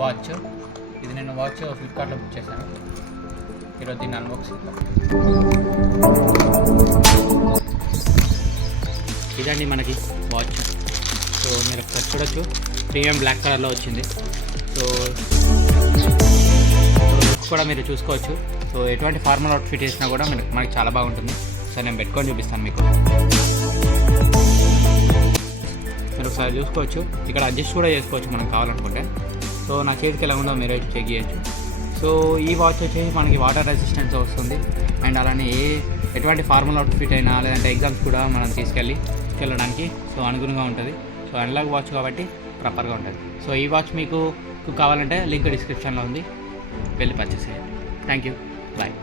Watch. ఇది నేను watch ఫ్లిప్కార్ట్లో బుక్ చేశాను. ఈరోజు దీన్ని అన్బాక్స్ చేద్దాం. ఇదండి మనకి వాచ్. సో మీరు ఒకసారి చూడొచ్చు, ప్రీమియం బ్లాక్ కలర్లో వచ్చింది. సో లుక్ కూడా మీరు చూసుకోవచ్చు. సో ఎటువంటి ఫార్మల్ అవుట్ఫిట్ వేసినా కూడా మనకి చాలా బాగుంటుంది. సో నేను పెట్టుకొని చూపిస్తాను మీకు. మీరు ఒకసారి చూసుకోవచ్చు, ఇక్కడ అడ్జస్ట్ కూడా చేసుకోవచ్చు మనం కావాలనుకుంటే. సో నా చేతికి ఎలా ఉందో మీరు చెక్ చేయొచ్చు. సో ఈ వాచ్ వచ్చేసి మనకి వాటర్ రెసిస్టెన్స్ వస్తుంది. అండ్ అలానే ఎటువంటి ఫార్మల్ అవుట్ఫిట్ అయినా లేదంటే ఎగ్జామ్స్ కూడా మనం తీసుకెళ్ళడానికి సో అనుగుణంగా ఉంటుంది. సో అనలాగ్ వాచ్ కాబట్టి ప్రాపర్గా ఉంటుంది. సో ఈ వాచ్ మీకు కావాలంటే లింక్ డిస్క్రిప్షన్లో ఉంది, వెళ్ళి పర్చేస్ చేయండి. Thank you, bye.